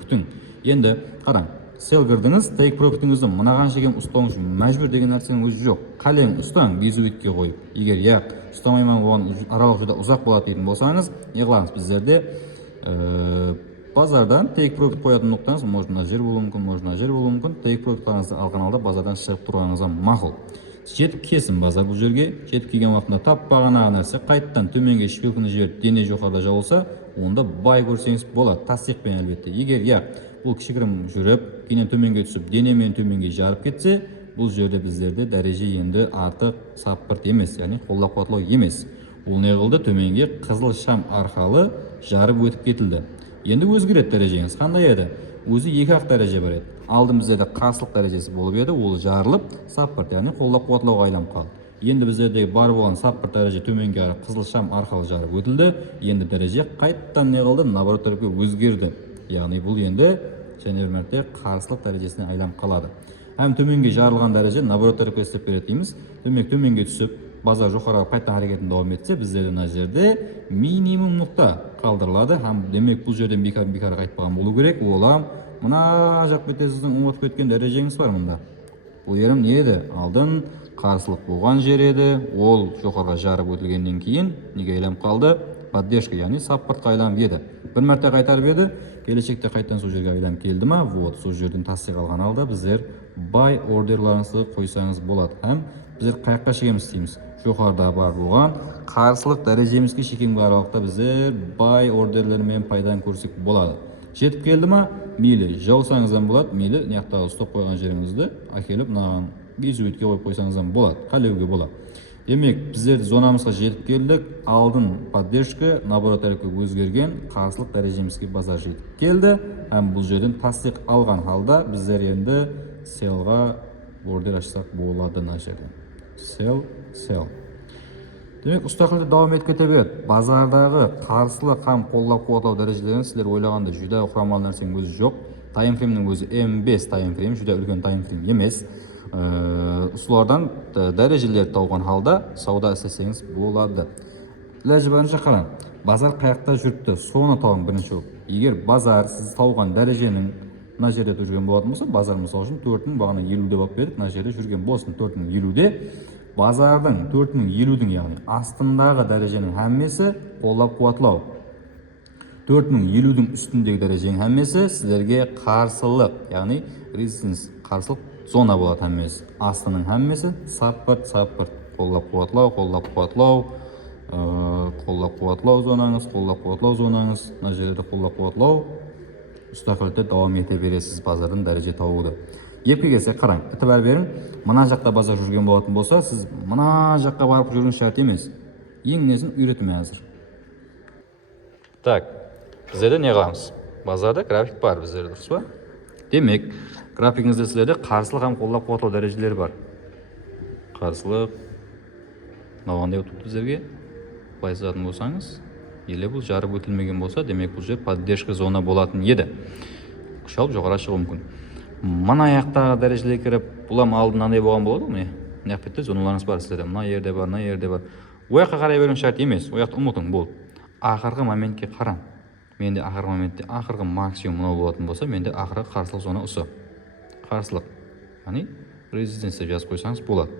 күтің. Енді қараң, сел кірдіңіз, take profitіңізді мынаған шеген ұстауыңыз мәжбүр деген нәрсенің өзі жоқ. Қалең ұстаң безуетке қойып. Егер ұстамайман оған аралық жүзде ұзақ болады дейтін болсаңыз, не қыламыз біздерде базардан take profit қоятын нұқтаңыз, можно жер болуы мүмкін, можно жер болуы мүмкін. Take profit алған алда базардан шығып тұрғаныңызға мақұл. Жетіп кесін базар бұл жерге, жетіп келген уақытында таппағанағы нәрсе қайттан төменге шпилканы жіберіп дене жоғарыда жабылса, онда бай көрсеңіз болады, тасдиқпен әлбетте. Егер бұл кішігірім жүріп, кейіннен төменге түсіп, денемен төменге жарып кетсе, бұл жерде біздерде дәреже енді артық саппырт емес, яғни қолдап қуатлау емес. Ол не қылды? Төменге қызыл шам арқалы жарып өтіп кетілді. Енді өзгереді дәрежеңіз. Қандай еді? Өзі екі ақ дәреже бар еді. Алдын біздерде қарсылық дәрежесі болып еді, ол жарылып, саппырт, яғни қолдап қуатлауға айланып қалды. Енді біздерде бар болған саппырт дәреже төменге қарап қызыл шам арқалы жарып өтілді. Енді дәреже қайттан не қылды? Наоборот тарапқа өзгерді. Яғни бұл енді және бір мәрте қарсылық дәрежесіне айланып қалады. Әм төменге жарылған дәреже наоборот тарапқа істеп береді дейміз. Төменге түсіп, базар жоғарыға қайта әрекетін давам етсе, біздерде мына жерде минимум нұқта қалдырылады. Демек бұл жерден бекар қайтпаған болу керек. Олам мына жақ бетте сіздің ұмытып кеткен дәрежеңіз бар мұнда. Бұл ерім не еді? Алдын қарсылық болған жер еді. Ол жоғарыға жарып өтілгеннен кейін неге айланып қалды? Поддержка, яғни саппортқа айланып еді. Бір мәрте қайтарып еді, келешекте қайттан сол жерге айланып келді ма? Вот, сол жерден тасдиқ алған алда біздер buy ордерларыңызды қойсаңыз болады. Һәм біздер қаяққа шегеміз дейміз. Жоғарыда бар болған қарсылық дәрежемізге шекемге аралықта біздер buy ордерлермен пайдан көрсек болады. Жетіп келді ма? Мейлі жаусаңыздан болады, мейлі неяқтағы стоп қойған жеріңізді әкеліп мынаған безуетке қойып қойсаңыздан болады, қалеуге болады. Демек, біздер зонамызға жетіп келдік, алдын поддержка, наоборот тарапқа өзгерген қарсылық дәрежемізге базар жетіп келді. Һәм бұл жерден тасдиқ алған халда біздер енді селға ордер ашсақ болады мына жерден. Сел. Демек, ұстақылды давам етіп кете береді. Базардағы қарсылық һәм қолдап қуатлау дәрежелерін сіздер ойлағанда жүдә құрамалы нәрсенің өзі жоқ. Таймфреймнің өзі М5 таймфрейм, жүдә үлкен таймфрейм емес. Солардан дәрежелер тауған халда сауда істесеңіз болады. Ләжі барынша қараң, базар қаяқта жүріпті, соны тауың бірінші болып. Егер базар сіз тауған дәреженің мына жерде жүрген болатын болса, базар мысал үшін 4000 бағана 50-де болып бердік, мына жерде жүрген болсын 4050-де. Базардың 4050-дің яғни астындағы дәреженің әммесі қолдап қуатлау. 4050-дің үстіндегі дәреженің әммесі сіздерге қарсылық, яғни резистенс, қарсылық зона болады әммесі. Астының әммесі саппырт, қолдап қуатлау зонаңыз, мына жерде қолдап қуатлау, ұстақылды давам ете бересіз базардың дәреже тауыды. Епке келсе қараң, ітібар берің, мына жақта базар жүрген болатын болса, сіз мына жаққа барып жүргіңіз шарт емес. Ең несін үйретіме әзір. Так, біздерде не қыламыз? Базарда график бар біздерде, дұрыс па? Демек, графигіңізде сіздерде қарсылық һәм қолдап қуатлау дәрежелері бар. Қарсылық, мынандай өтіп біздерге байсатын болсаңыз, еле бұл жарып өтілмеген болса, демек бұл жер поддержка зона болатын еді. Күш алып жоғары шығуы мүмкін. Мына аяқтағы дәрежелер кіріп, бұлам алдын андай болған болады ма? Мына бетте зоналарыңыз бар сіздерде. Мына жерде бар. Ояққа қарай беруің шарт емес. Ояқты ұмытың болды. Ақырғы моментке қараң. Менде ақырғы моментте ақырғы максимум мынау болатын болса, менде ақырғы қарсылық зона осы. Қарсылық. Яғни резистенс деп жазып қойсаңыз болады.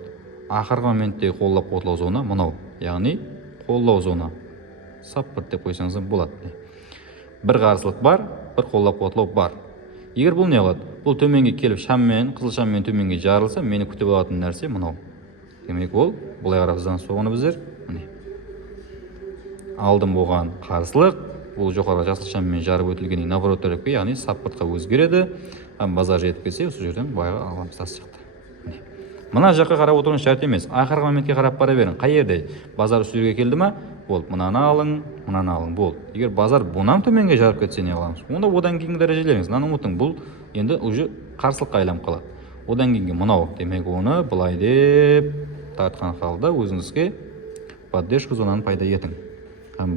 Ақырғы моментте қолдап қуатлау зона мынау. Яғни қолдау зона. Саппорт деп қойсаңыз болады. Бір қарсылық бар, бір қолдап қуатлау бар. Егер бұл не болады? Бұл төменге келіп шаммен, қызыл шаммен төменге жарылса, мені күтіп алатын нәрсе мынау. Демек ол, бұлай қарап заң соғыны біздер. Алдын болған қарсылық, бұл жоғарыға жасыл шаммен жарып өтілгенін наоборот тарапқа, яғни саппортқа өзгереді. Базар жетіп келсе, осы жерден байға аламыз тасдиқты. Мына жаққа қарап отырған шарт емес. Ақырғы моментке қарап бара берің. Қай жерде базар осы жерге келді ма? Болды, мынаны алың, болды. Егер базар бұнан төменге жарып кетсе не қыламыз? Онда одан кейінгі дәрежелеріңіз. Мынаны ұмытың, бұл енді уже қарсылыққа айланып қалады. Одан кейінгі мынау, демек оны былай деп тартқан халда өзіңізге поддержка зонаны пайда етің.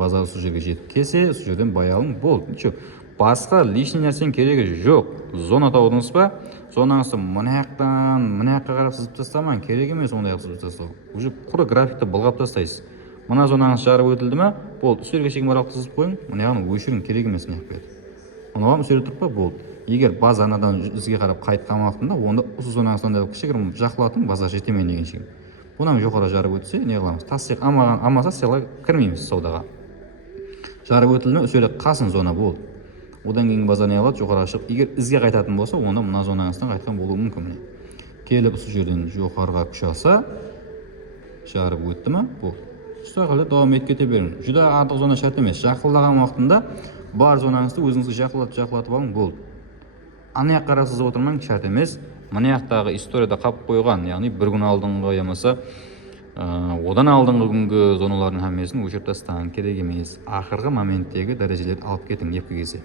Базар осы жерге жетіп келсе, осы жерден бай алың, болды. Ничего. Басқа лишний нәрсенің керегі жоқ. Зона таудыңыз ба? Зонаңызды мына жаққа қарап сызып тастамаң, керек емес ондай сызып тастау. Уже құр графикті былғап тастайсыз. Мына зонаңыз жарып өтілді ма? Болды, үстерге шегім аралықты сызып қойың, мынаған өшірің, керек емес не қойды. Мынау сөйлеп тұрып па болды. Егер база анадан бізге қарап қайтқан уақытында, онда осы зонаңыздан кішігірім жақылатың база жетемен деген шеге. Бұнан жоғары жарып өтсе, не қыламыз? Тассек амаса села кірмейміз саудаға. Жарып өтіліне сөйлеп қасын зона болды. Одан кейін база не қылады, жоғары шығып, егер ізге қайтатын болса, онда мына зонаңыздан қайтқан болуы мүмкін. Келіп осы жерден жоғарыға күш алса, жарып өтті ма? Болды. Сол давам етіп кете беріңіз. Жүда артық зона шарт емес. Жақылдаған уақытында бар зонаңызды өзіңізге жақылатып алың болды. Ана жаққа қарасыз отырмаң, шарт емес. Мына жақтағы историяда қалып қойған, яғни бір күн алдыңғы ямаса, одан алдыңғы күнгі зоналардың хаммесін өшіріп тастаған керек емес. Ақырғы моменттегі дәрежелерді алып кетің епкі кезде.